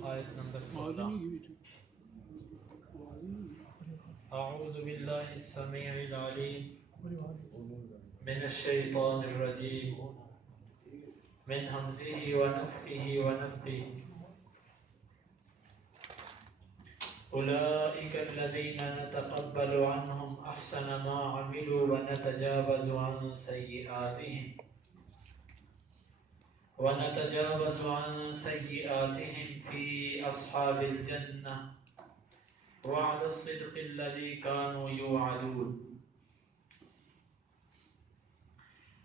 آیت نمبر 16. اعوذ باللہ السمیع العلیم من الشیطان الرجیم من حمزه ونفخه ونفثه. أولئك الذين نتقبل عنهم أحسن ما عملوا ونتجاوز عن سيئاتهم في أصحاب الجنة وعد الصدق الذي كانوا يوعدون.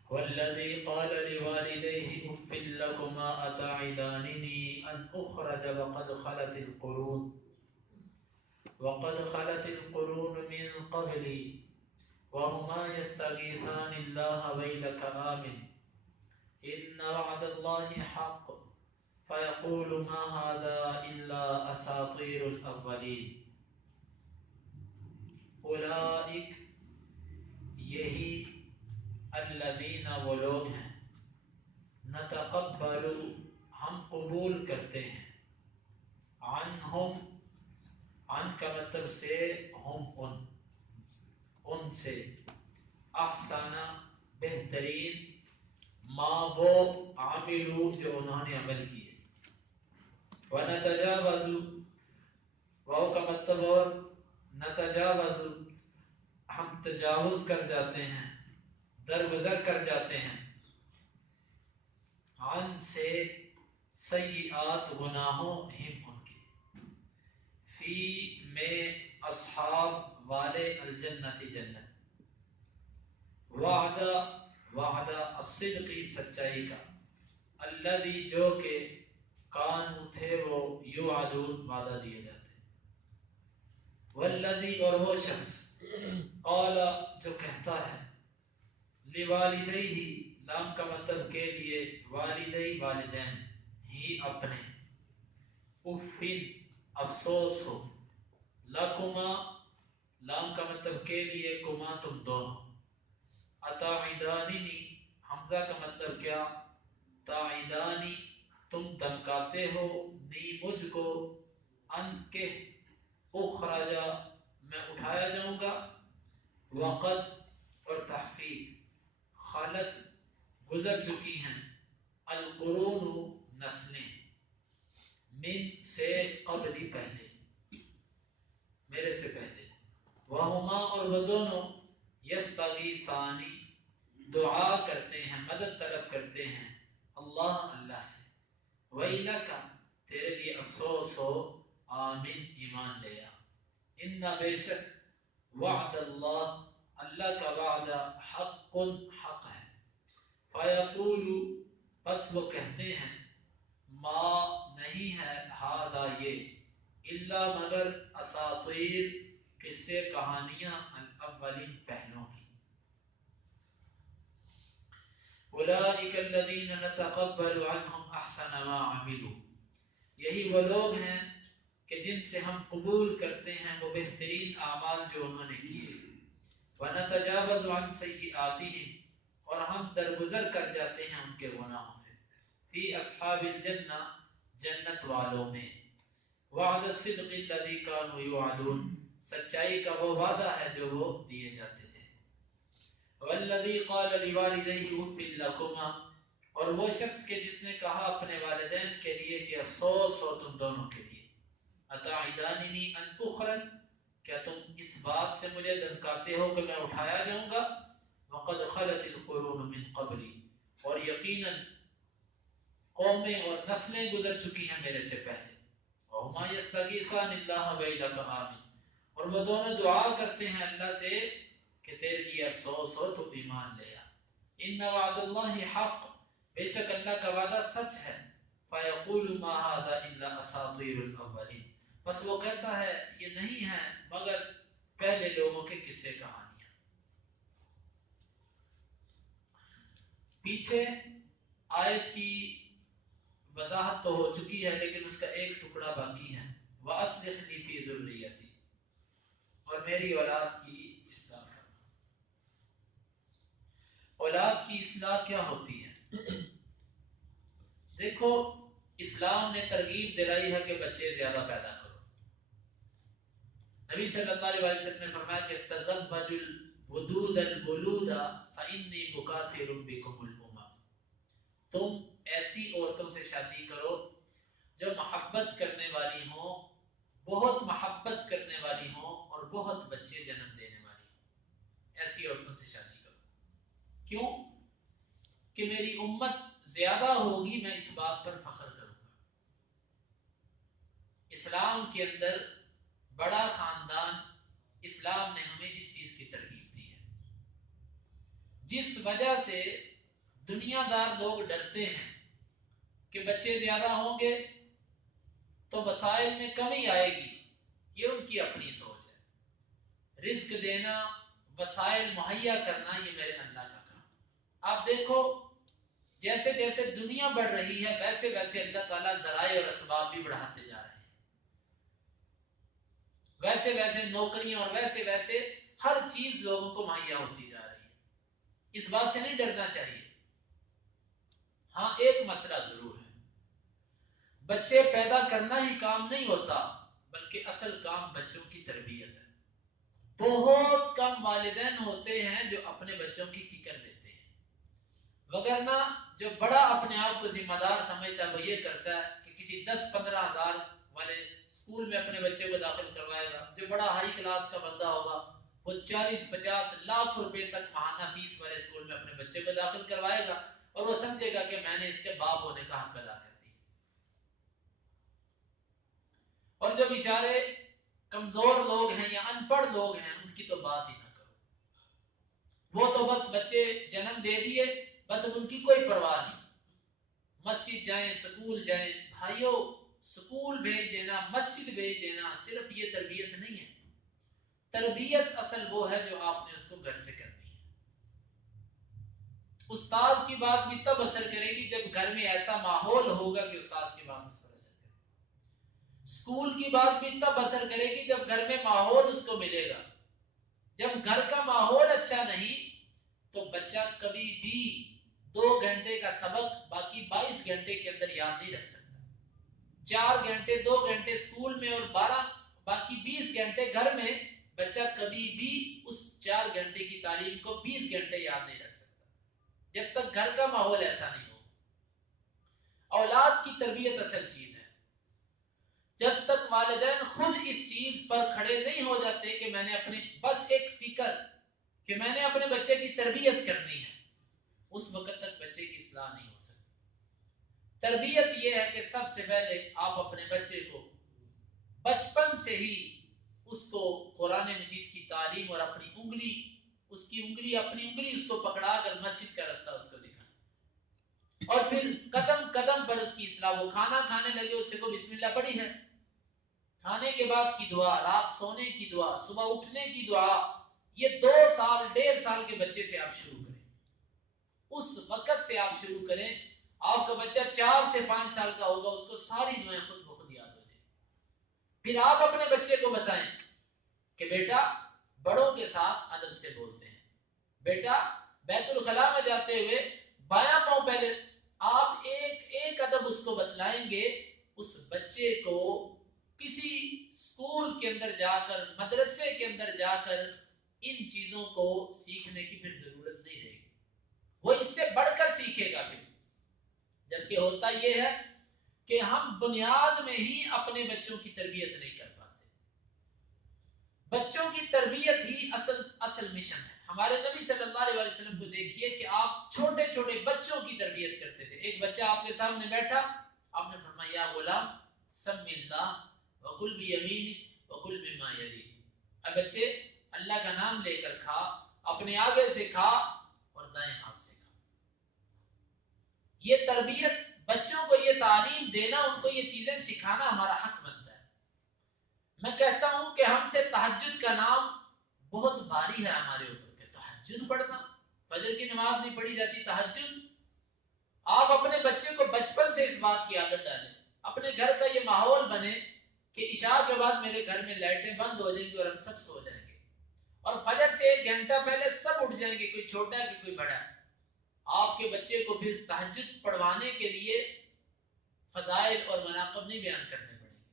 والذي قال لوالديه أف لكما أتعدانني أن أخرج وقد خلت القرون من قبلي وهما يستغيثان الله ويلك آمن إن وعد الله حق فيقول ما هذا إلا أساطير الأولين. أولئك یہی الذین وہ لوگ ہیں نتقبل ہم قبول کرتے ہیں عنہم عن کا مطلب سے ہم ان سے احسن بہترین ما وہ عاملو جو انہوں نے عمل کیے ونتجاوز وہ کا مطلب اور نتجاوز ہم تجاوز کر جاتے ہیں درگزر کر جاتے ہیں عن سے سیئات گناہوں ہم ان کے فی میں اصحاب والے الجنت جنت وعدہ الصدقی سچائی کا الذی جو کہ کانو تھے وہ یوعدون وعدہ دیے جاتے والذی اور وہ شخص قال جو کہتا ہے لوالدیہ لام کا مطلب کے لیے والدی والدین ہی اپنے افن افسوس ہو لکما لام کا مطلب کے لیے کما تم دونوں اتعداننی حمزہ کا مطلب کیا تعدانی تم دمکاتے ہو نی مجھ کو ان کے اخراجا میں اٹھایا جاؤں گا وقد اور تحقیق خالت گزر چکی ہیں القرون نسلیں من سے قبلی پہلے میرے سے پہلے وہما اور وہ دونوں یستغیثانی دعا کرتے ہیں مدد طلب کرتے ہیں اللہ سے ویلک تیرے لیے افسوس ہو آمین ایمان لے آ ان بے شک وعد اللہ کا وعدہ حق ہے فیقول پس وہ کہتے ہیں ما نہیں ہے ہذا یہ الا مگر اساطیر قصے کہانیاں الاولین پہلوں کی اولئک الذین نتقبل عنہم احسن ما عملوا یہی وہ لوگ ہیں کہ جن سے ہم قبول کرتے ہیں وہ بہترین اعمال جو انہوں نے کیے ونتجاوز عن سیئاتہم اور ہم درگزر کر جاتے ہیں ان کے گناہوں سے فی اصحاب الجنہ جنت والوں میں وعد الصدق الذی کانوا یوعدون سچائی کا وہ وعدہ ہے جو وہ دیے جاتے تھے والذی قال لوالدیہ اف لکما اور وہ شخص کے جس نے کہا اپنے والدین کے لیے کہ افسوس ہو تم دونوں کے لیے اتعداننی ان اخرج کیا تم اس بات سے مجھے دھمکاتے ہو کہ میں اٹھایا جاؤں گا وقد خلت القرون من قبلی اور یقیناً قومیں اور نسلیں گزر چکی ہیں میرے سے پہلے وہما یستغیثان اللہ ویلک آمین اور وہ دونوں دعا کرتے ہیں اللہ سے کہ تیرے لیے افسوس ہو تو ایمان لے آ ان وعد اللہ حق بے شک اللہ کا وعدہ سچ ہے فیقول ما ھذا الا اساطیر الاولین بس وہ کہتا ہے یہ نہیں ہے مگر پہلے لوگوں کے قصے کہانیاں. پیچھے آیت کی وضاحت تو ہو چکی ہے لیکن اس کا ایک ٹکڑا باقی ہے وَأَصْلِحْ لِي فِي ذُرِّيَّتِي اور میری اولاد کی اصلاح کرنا. اولاد کی اصلاح کیا ہوتی ہے؟ دیکھو اسلام نے ترغیب دلائی ہے کہ بچے زیادہ پیدا کرو. نبی صلی اللہ علیہ وسلم نے فرمایا کہ تزوج الودود الولود فانی مکاثر بکم الامم. تم ایسی عورتوں سے شادی کرو جو محبت کرنے والی ہوں، بہت محبت کرنے والی ہوں اور بہت بچے جنم دینے والی ہوں. ایسی عورتوں سے شادی کرو. کیوں؟ کہ میری امت زیادہ ہوگی، میں اس بات پر فخر کروں گا. اسلام کے اندر بڑا خاندان، اسلام نے ہمیں اس چیز کی ترغیب دی ہے. جس وجہ سے دنیا دار لوگ ڈرتے ہیں کہ بچے زیادہ ہوں گے تو وسائل میں کمی آئے گی، یہ ان کی اپنی سوچ ہے. رزق دینا، وسائل مہیا کرنا، یہ میرے اللہ کا کام. آپ دیکھو جیسے جیسے دنیا بڑھ رہی ہے ویسے ویسے اللہ تعالیٰ ذرائع اور اسباب بھی بڑھاتے جا رہے ہیں. ویسے ویسے نوکریاں اور ویسے ویسے ہر چیز لوگوں کو مہیا ہوتی جا رہی ہے. اس بات سے نہیں ڈرنا چاہیے. ہاں ایک مسئلہ ضرور ہے، بچے پیدا کرنا ہی کام نہیں ہوتا، بلکہ اصل کام بچوں کی تربیت ہے. بہت کم والدین ہوتے ہیں جو اپنے بچوں کی فکر لیتے ہیں، وگرنہ جو بڑا اپنے آپ کو ذمہ دار سمجھتا ہے وہ یہ کرتا ہے کہ کسی 10-15 ہزار والے اسکول میں اپنے بچے کو داخل کروائے گا. جو بڑا ہائی کلاس کا بندہ ہوگا وہ 40-50 لاکھ روپے تک ماہانہ فیس والے اسکول میں اپنے بچے کو داخل کروائے گا اور وہ سمجھے گا کہ میں نے اس کے باپ ہونے کا حق ادا کر دیا. اور جو بیچارے کمزور لوگ ہیں یا ان پڑھ لوگ ہیں ان کی تو بات ہی نہ کرو. وہ تو بس بچے جنم دے دیے، بس اب ان کی کوئی پرواہ نہیں. مسجد جائیں، سکول جائیں. بھائیو، سکول بھیج دینا، مسجد بھیج دینا صرف یہ تربیت نہیں ہے. تربیت اصل وہ ہے جو آپ نے اس کو گھر سے کرنی ہے. استاذ کی بات بھی تب اثر کرے گی جب گھر میں ایسا ماحول ہوگا کہ استاذ کی بات اس پر اثر کرے. اسکول کی بات بھی تب اثر کرے گی جب گھر میں ماحول اس کو ملے گا. جب گھر کا ماحول اچھا نہیں تو بچہ کبھی بھی 2 گھنٹے کا سبق باقی 22 گھنٹے کے اندر یاد نہیں رکھ سکتا. 4 گھنٹے 2 گھنٹے اسکول میں اور 12 باقی 20 گھنٹے گھر میں، بچہ کبھی بھی اس 4 گھنٹے کی تعلیم کو 20 گھنٹے یاد نہیں رکھ سکتا جب تک گھر کا ماحول ایسا نہیں ہو. اولاد کی تربیت اصل چیز ہے. جب تک والدین خود اس چیز پر کھڑے نہیں ہو جاتے کہ میں نے اپنے بس ایک فکر کہ میں نے اپنے بچے کی تربیت کرنی ہے، اس وقت تک بچے کی اصلاح نہیں ہو سکتی. تربیت یہ ہے کہ سب سے پہلے آپ اپنے بچے کو بچپن سے ہی اس کو قرآن مجید کی تعلیم اور اپنی انگلی اس کو پکڑا کر مسجد کا راستہ اس کو دکھائیں، اور پھر قدم قدم پر اس کی اصلاح. وہ کھانا کھانے لگے اس سے کو بسم اللہ پڑھی ہے، کھانے کے بعد کی دعا، رات سونے کی دعا، صبح اٹھنے کی دعا، یہ 2 سال 1.5 سال کے بچے سے آپ شروع کریں. اس وقت سے آپ شروع کریں. آپ کا بچہ 4 سے 5 سال کا ہوگا، اس کو ساری دعائیں خود بخود یاد ہو جائیں. پھر آپ اپنے بچے کو بتائیں کہ بیٹا بڑوں کے ساتھ ادب سے بولتے ہیں. بیٹا بیت الخلاء میں جاتے ہوئے بایاں پاؤں پہلے. آپ ایک ایک ادب اس کو بتلائیں گے. اس بچے کو کسی اسکول کے اندر جا کر، مدرسے کے اندر جا کر ان چیزوں کو سیکھنے کی پھر ضرورت نہیں رہے گی. وہ اس سے بڑھ کر سیکھے گا. پھر جبکہ ہوتا یہ ہے کہ ہم بنیاد میں ہی اپنے بچوں کی تربیت نہیں کر پاتے. بچوں کی تربیت ہی اصل مشن ہے. ہمارے نبی صلی اللہ علیہ وسلم کو دیکھیے کہ آپ چھوٹے چھوٹے بچوں کی تربیت کرتے تھے. ایک بچہ آپ کے سامنے بیٹھا، آپ نے فرمایا یا غلام سم اللہ وکل بیمینک وکل مما یلیک. اے بچے اللہ کا نام لے کر کھا، اپنے آگے سے کھا اور دائیں ہاتھ سے کھا. یہ تربیت، بچوں کو یہ تعلیم دینا، ان کو یہ چیزیں سکھانا ہمارا حق بنتا ہے. میں کہتا ہوں کہ ہم سے تہجد کا نام بہت بھاری ہے ہمارے اوپر کہ تہجد پڑھنا، فجر کی نماز نہیں پڑھی جاتی، تہجد. آپ اپنے بچے کو بچپن سے اس بات کی عادت ڈالیں. اپنے گھر کا یہ ماحول بنے کہ عشاء کے بعد میرے گھر میں لائٹیں بند ہو جائیں گی اور ہم سب سو جائیں گے، اور فجر سے 1 گھنٹہ پہلے سب اٹھ جائیں گے، کوئی چھوٹا ہے کہ کوئی بڑا ہے. آپ کے بچے کو پھر تہجد پڑھوانے کے لیے فضائل اور مناقب نہیں بیان کرنے پڑیں گے،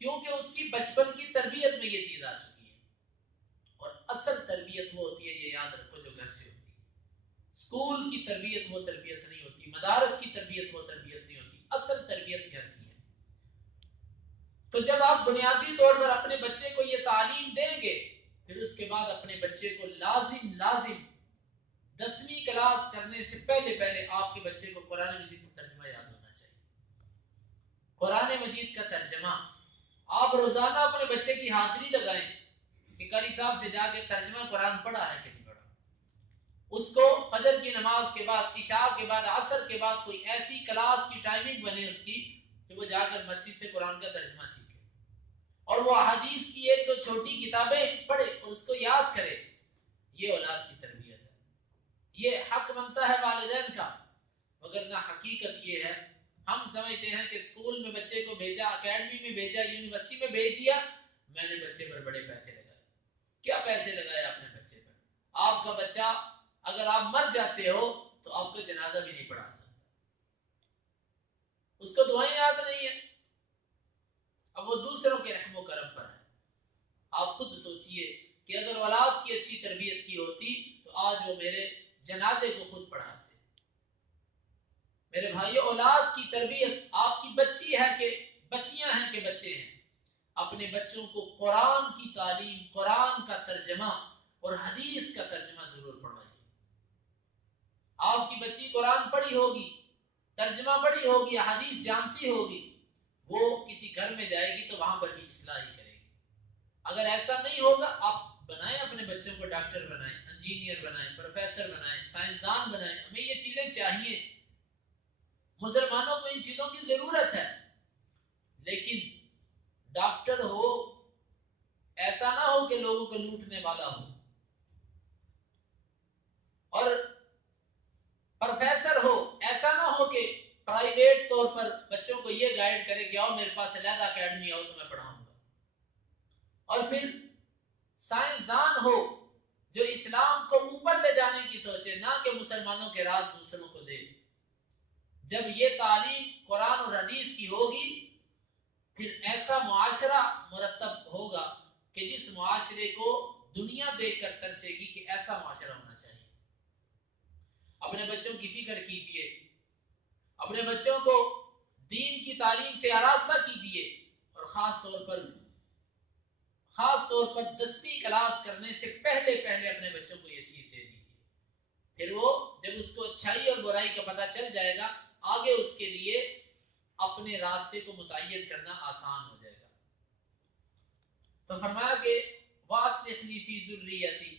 کیونکہ اس کی بچپن کی تربیت میں یہ چیز آ چکی ہے۔ اور اصل تربیت وہ ہوتی ہے، یہ یاد رکھو، جو گھر سے ہوتی ہے۔ اسکول کی تربیت وہ تربیت نہیں ہوتی، مدارس کی تربیت وہ تربیت نہیں ہوتی، اصل تربیت گھر کی ہے۔ تو جب آپ بنیادی طور پر اپنے بچے کو یہ تعلیم دیں گے، پھر اس کے بعد اپنے بچے کو لازم 10ویں کلاس کرنے سے پہلے آپ کے بچے کو قرآن مجید کا ترجمہ یاد ہونا چاہیے۔ قرآن مجید کا ترجمہ آپ روزانہ اپنے بچے کی حاضری لگائیں کہ قاری صاحب سے جا کے ترجمہ قرآن پڑھا ہے کہ نہیں پڑھا۔ اس کو فجر کی نماز کے بعد، عشاء کے بعد، عصر کے بعد کوئی ایسی کلاس کی ٹائمنگ بنے اس کی کہ وہ جا کر مسجد سے قرآن کا ترجمہ سیکھے، اور وہ حدیث کی 1-2 چھوٹی کتابیں پڑھے اور اس کو یاد کرے۔ یہ اولاد کی تربیت ہے، یہ حق بنتا ہے والدین کا۔ مگر نہ حقیقت یہ ہے، ہم سمجھتے ہیں کہ اسکول میں بچے کو بھیجا، اکیڈمی میں بھیجا، یونیورسٹی میں بھیج دیا، میں نے بچے پر بڑے پیسے لگائے۔ کیا پیسے لگائے آپ نے بچے پر؟ آپ کا بچہ اگر آپ مر جاتے ہو تو آپ کو جنازہ بھی نہیں پڑھا سکتا، اس کو دعائیں یاد نہیں ہے، اب وہ دوسروں کے رحم و کرم پر ہے۔ آپ خود سوچئے کہ اگر اولاد کی اچھی تربیت کی ہوتی تو آج وہ میرے جنازے کو خود پڑھاتے۔ میرے بھائیو، اولاد کی تربیت آپ کی بچی ہے کہ بچیاں ہیں کہ بچے ہیں، اپنے بچوں کو قرآن کی تعلیم، قرآن کا ترجمہ اور حدیث کا ترجمہ ضرور پڑھائیے۔ آپ کی بچی قرآن پڑھی ہوگی، ترجمہ پڑھی ہوگی، حدیث جانتی ہوگی، وہ کسی گھر میں جائے گی تو وہاں پر بھی اصلاح ہی کرے گی۔ اگر ایسا نہیں ہوگا، آپ بنائیں اپنے بچوں کو، ڈاکٹر بنائیں، انجینئر بنائیں، پروفیسر بنائیں، سائنسدان بنائیں، ہمیں یہ چیزیں چاہیے، مسلمانوں کو ان چیزوں کی ضرورت ہے۔ لیکن ڈاکٹر ہو ایسا نہ ہو کہ لوگوں کو لوٹنے والا ہو، اور پروفیسر ہو ایسا نہ ہو کہ پرائیویٹ طور پر بچوں کو یہ گائیڈ کرے کہ آؤ میرے پاس علیحدہ اکیڈمی آؤ تو میں پڑھاؤں گا۔ اور پھر سائنسدان ہو جو اسلام کو اوپر لے جانے کی سوچے، نہ کہ مسلمانوں کے راز دوسروں کو دے۔ جب یہ تعلیم قرآن اور حدیث کی ہوگی، پھر ایسا معاشرہ مرتب ہوگا کہ جس معاشرے کو دنیا دیکھ کر ترسے گی کہ ایسا معاشرہ ہونا چاہیے۔ اپنے بچوں کی فکر کیجئے، اپنے بچوں کو دین کی تعلیم سے آراستہ کیجئے، اور خاص طور پر 10ویں کلاس کرنے سے پہلے اپنے بچوں کو یہ چیز دے دیجئے۔ پھر وہ جب اس کو اچھائی اور برائی کا پتہ چل جائے گا، آگے اس کے لیے اپنے راستے کو متعین کرنا آسان ہو جائے گا۔ تو فرمایا کہ وَأَصْلِحْ لِي فِي ذُرِّيَّتِي،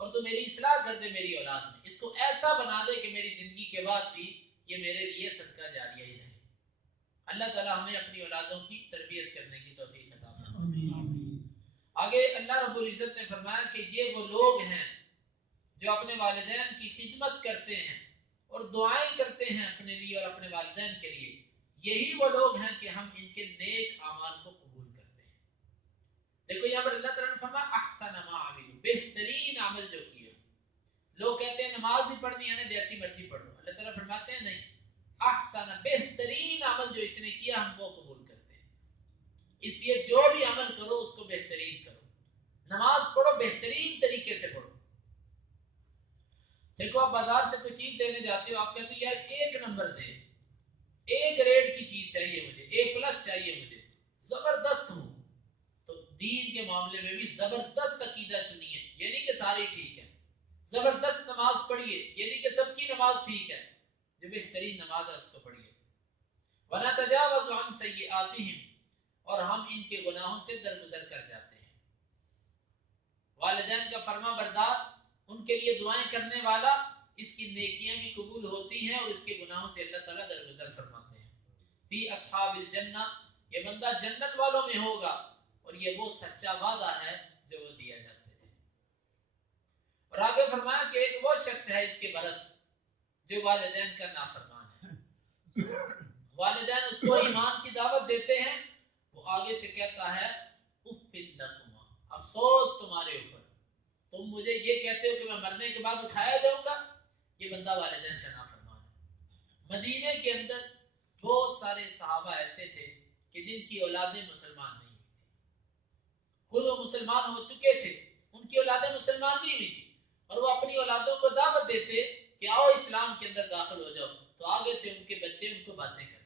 اور تو میری اصلاح کر دے میری اولاد میں، اس کو ایسا بنا دے کہ میری زندگی کے بعد بھی یہ میرے لیے صدقہ جاریہ ہی رہے۔ اللہ تعالی ہمیں اپنی اولادوں کی تربیت کرنے کی توفیق عطا فرمائے۔ آگے اللہ رب العزت نے فرمایا کہ یہ وہ لوگ ہیں جو اپنے والدین کی خدمت کرتے ہیں اور دعائیں کرتے ہیں اپنے لیے اور اپنے والدین کے لیے، یہی وہ لوگ ہیں کہ ہم ان کے نیک اعمال کو قبول کرتے ہیں۔ دیکھو یہاں پر اللہ تعالیٰ نے فرمایا احسن ما عملوا، بہترین عمل جو کیا۔ لوگ کہتے ہیں نماز ہی پڑھنی ہے نا، جیسی مرضی پڑھ لو، اللہ تعالیٰ فرماتے ہیں نہیں، احسن، بہترین عمل جو اس نے کیا ہم وہ قبول کرتے ہیں۔ اس لیے جو بھی عمل کرو اس کو بہترین کرو، نماز پڑھو بہترین طریقے سے پڑھو۔ دیکھو آپ بازار سے کوئی چیز لینے جاتے ہو، آپ کہتے ہو یار 1 نمبر دے، A گریڈ کی چیز چاہیے مجھے، A+ چاہیے مجھے، زبردست ہو۔ تو دین کے معاملے میں بھی زبردست عقیدہ چنیے، یہ نہیں کہ ساری ٹھیک ہے۔ زبردست نماز پڑھیے، یہ نہیں کہ سب کی نماز ٹھیک ہے، جو بہترین نماز ہے اس کو پڑھیے۔ وَنَتَجَاوَزُ عَنْ سَيِّئَاتِهِمْ، اور ہم ان کے گناہوں سے درگزر کر جاتے ہیں۔ والدین کا فرما بردار، ان کے لیے دعائیں کرنے والا، اس کی نیکیاں بھی قبول ہوتی ہیں اور اس کے گناہوں سے اللہ تعالیٰ درگزر فرماتے ہیں۔ فی اصحاب الجنہ، یہ بندہ جنت والوں میں ہوگا، اور یہ وہ سچا وعدہ ہے جو وہ دیا جاتے تھے۔ اور آگے فرمایا کہ ایک وہ شخص ہے اس کے برعکس جو والدین کا نافرمان ہے۔ والدین اس کو ایمان کی دعوت دیتے ہیں، وہ آگے سے کہتا ہے اف لکما، افسوس تمہارے اوپر، تم مجھے یہ کہتے ہو کہ میں مرنے کے بعد اٹھایا جاؤں گا۔ یہ بندہ والدین کا نافرمان ہے۔ مدینے کے اندر بہت سارے صحابہ ایسے تھے کہ جن کی اولادیں مسلمان نہیں ہوئی تھی، خود وہ مسلمان ہو چکے تھے، ان کی اولادیں مسلمان نہیں ہوئی تھی، اور وہ اپنی اولادوں کو دعوت دیتے کہ آؤ اسلام کے اندر داخل ہو جاؤ، تو آگے سے ان کے بچے ان کو باتیں کرتے۔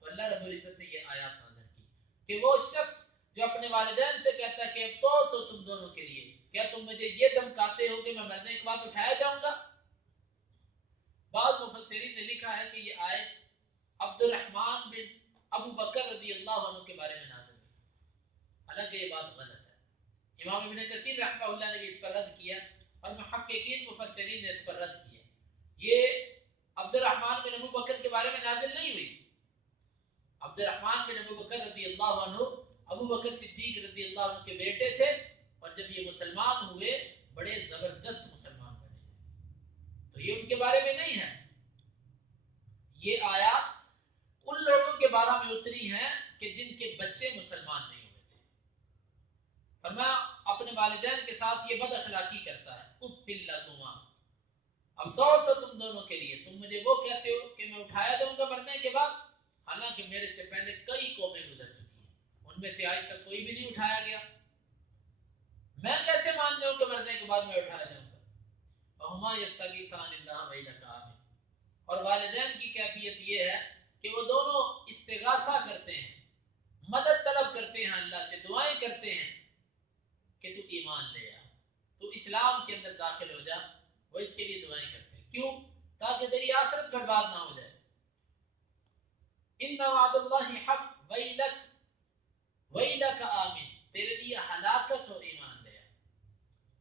تو اللہ رب العزت نے یہ آیات نازل کی کہ وہ شخص جو اپنے والدین سے کہتا ہے کہ افسوس ہو تم دونوں کے لیے، کیا تم مجھے یہ دھمکاتے ہو کہ میں مرنے کے بعد اٹھایا جاؤں گا؟ بعض مفسرین نے لکھا ہے کہ یہ آیت عبد الرحمن بن ابو بکر رضی اللہ عنہ کے بارے میں نازل ہوئی، حالانکہ یہ بات غلط ہے۔ امام ابن کثیر رحمہ اللہ نے بھی اس پر رد کیا، اور محققین مفسرین نے اس پر رد کیا۔ یہ عبد الرحمن بن ابو بکر کے بارے میں نازل نہیں ہوئی۔ عبد الرحمن بن ابو بکر رضی اللہ عنہ ابو بکر صدیق رضی اللہ عنہ کے بیٹے تھے، اور جب یہ مسلمان ہوئے بڑے زبردست مسلمان بنے تھے، تو یہ ان کے بارے میں نہیں ہے۔ یہ آیات ان لوگوں کے بارے میں اتری ہیں کہ جن کے بچے مسلمان نہیں ہوئے تھے۔ فرمایا اپنے والدین کے ساتھ یہ بد اخلاقی کرتا ہے، اف لکما، افسوس ہو تم دونوں کے لیے، تم مجھے وہ کہتے ہو کہ میں اٹھایا جاؤں گا مرنے کے بعد، حالانکہ میرے سے پہلے کئی قومیں گزر چکی ہیں، ان میں سے آج تک کوئی بھی نہیں اٹھایا گیا، میں کیسے مان جاؤں کہ مرنے کے بعد میں اٹھایا جاؤں گا؟ وَهُمَا يَسْتَغِيثَانِ اللَّهَ وَيْلَكَ آمِنْ، اور والدین کی کیفیت یہ ہے کہ وہ دونوں استغاثہ کرتے ہیں، مدد طلب کرتے ہیں، اللہ سے دعائیں کرتے ہیں کہ تو ایمان لے آ، تو اسلام کے اندر داخل ہو جا، وہ اس کے لیے دعائیں کرتے ہیں، کیوں؟ تاکہ تیری آخرت برباد نہ ہو جائے۔ ان وعد اللہ حق ویلک ویلک آمن، تیرے لیے ہلاکت ہو، ایمان لے آ۔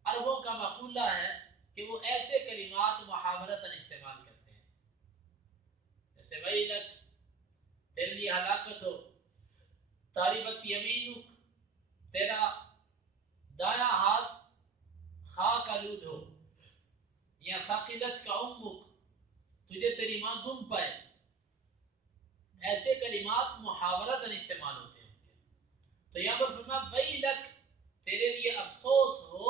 عربوں کا مقولہ ہے کہ وہ ایسے کلمات محاورتاً استعمال کرتے ہیں، جیسے ویلک، تیرے لیے ہلاکت ہو، تاربت یمینک، تیرا دایاں ہاتھ خاک آلود ہو، یا ثقلت کا امک، تجھے تیری ماں گم پائے، ایسے کلمات محاورتاً استعمال ہوتے ہیں ان کے۔ تو یہاں پر فرمایا ویلک، تیرے لیے افسوس ہو،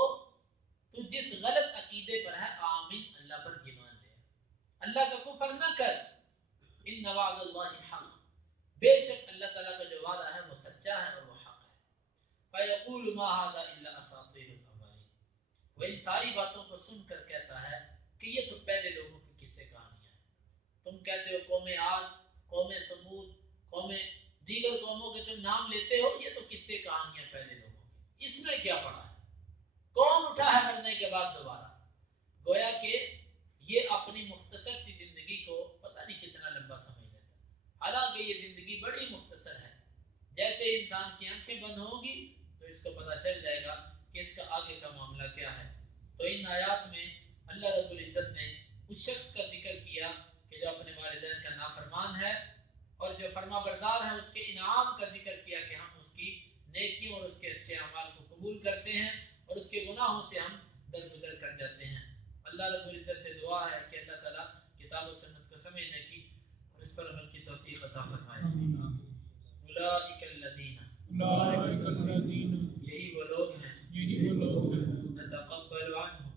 تو جس غلط عقیدے پر ہے، آمین، اللہ پر ایمان لے، اللہ کا کفر نہ کر۔ ان وعد اللہ حق، بے شک اللہ تعالیٰ کا جو وعدہ ہے وہ سچا ہے اور وہ حق ہے۔ فَيَقُولُ مَا هَذَا إِلَّا أَسَاطِيرُ الْأَوَّلِينَ، وہ ان ساری باتوں کو سن کر کہتا ہے کہ یہ تو پہلے لوگوں کی قصے کہانیاں ہیں، تم کہتے ہو قوم عاد، قوم ثمود، قوم دیگر قوموں کے تم نام لیتے ہو، یہ تو قصے کہانیاں پہلے لوگوں کی، اس میں کیا پڑا ہے؟ کون اٹھا ہے مرنے کے بعد دوبارہ؟ گویا کہ یہ اپنی مختصر سی زندگی کو پتہ نہیں کتنا لمبا سمجھ لیتا ہے، حالانکہ یہ زندگی بڑی مختصر ہے۔ جیسے انسان کی آنکھیں بند ہوں گی تو اس کو پتہ چل جائے گا کہ اس کا آگے کا معاملہ کیا ہے۔ تو ان آیات میں اللہ رب العزت نے اس شخص کا ذکر کیا کہ جو اپنے والدین کا نافرمان ہے، اور جو فرما بردار ہے اس کے انعام کا ذکر کیا کہ ہم اس کی نیکیوں اور اس کے اچھے اعمال کو قبول کرتے ہیں، اور اس کے گناہوں سے ہم درگزر کر جاتے ہیں۔ اللہ رب العزت سے دعا ہے کہ اللہ تعالیٰ کتاب و سنت کو سمجھنے کی اور اس پر عمل کی توفیق عطا فرمائے۔ اولئک الذین، یہی وہ لوگ ہیں، نتقبل عنہم،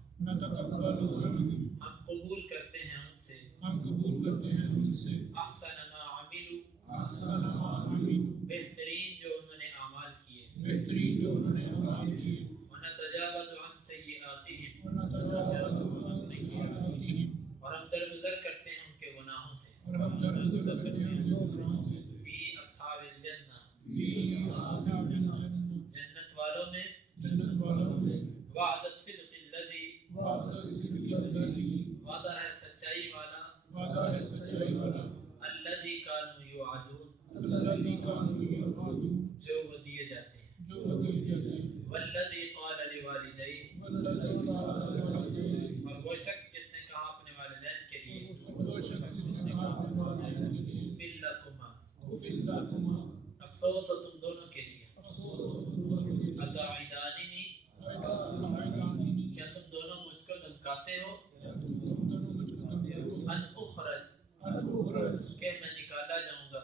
ہم قبول کرتے ہیں ان سے، احسن ما عملوا، بہترین جو انہوں نے اعمال کیے، ونتجاوز عن سیئاتہم، اور ہم درگزر کرتے ہیں ان کے گناہوں سے، فی اصحاب الجنہ، جنت والوں میں، وعد الصدق الذی، وعدہ ہے سچائی والا، الذی کانوا یوعدون، جو وہ دیے جاتے ہیں، والذی قال لوالدیہ، اور وہ شخص جس نے کہا اپنے والدین کے لیے، اف لکما، افسوس ہو تم دونوں کے لیے، اتعداننی، کیا تم دونوں مجھ کو دھمکاتے ہو، ان اخرج، کہ میں نکالا جاؤں گا،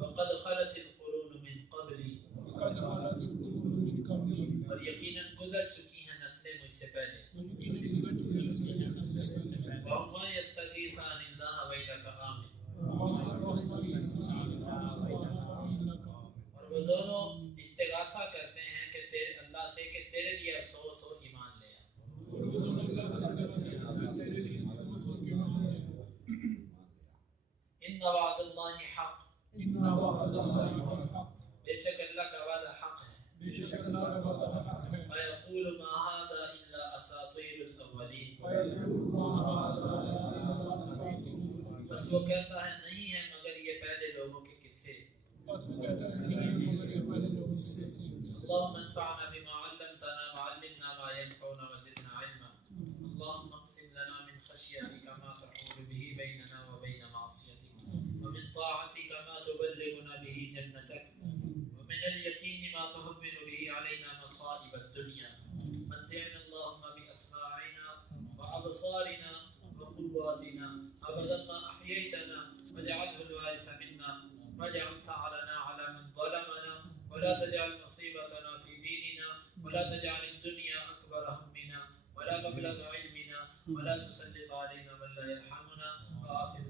وقد خلت القرون من قبلی، اور یقیناً گزر چکی ہیں نسلیں مجھ سے پہلے، وَهُمَا يَسْتَغِيثَانِ اللَّهَ وَيْلَكَ آمِنْ، اور وہ دونوں استغاثہ کرتے ہیں کہ تیرے اللہ سے کہ تیرے لیے افسوس ہو، ایمان لے آ۔ ان وعد اللہ حق، بے شک اللہ کا وعدہ حق ہے۔ فیقول ما هذا الا اساطیر الاولین، بس وہ کہتا ہے نہیں ہے مگر یہ پہلے لوگوں کے قصے۔ اللهم انفعنا بما علمتنا وعلمنا ما ينفعنا وزدنا علما، اللهم اقسم لنا من خشيتك ما تحول به بيننا وبين معصيتك، ومن طاعتك ما تبلغنا به جنتك، ومن اليقين ما تهون به علينا مصائب الدنيا، متعنا اللهم بأسماعنا وأبصارنا وقواتنا أبدا ما أحييتنا، واجعله الوارث منا، واجعل ثأرنا على من ظلمنا، ولا تجعل مصيبتنا في ديننا، ولا تجعل الدنيا أكبر همنا ولا مبلغ علمنا، ولا تسلط علينا من لا يرحمنا، وآخر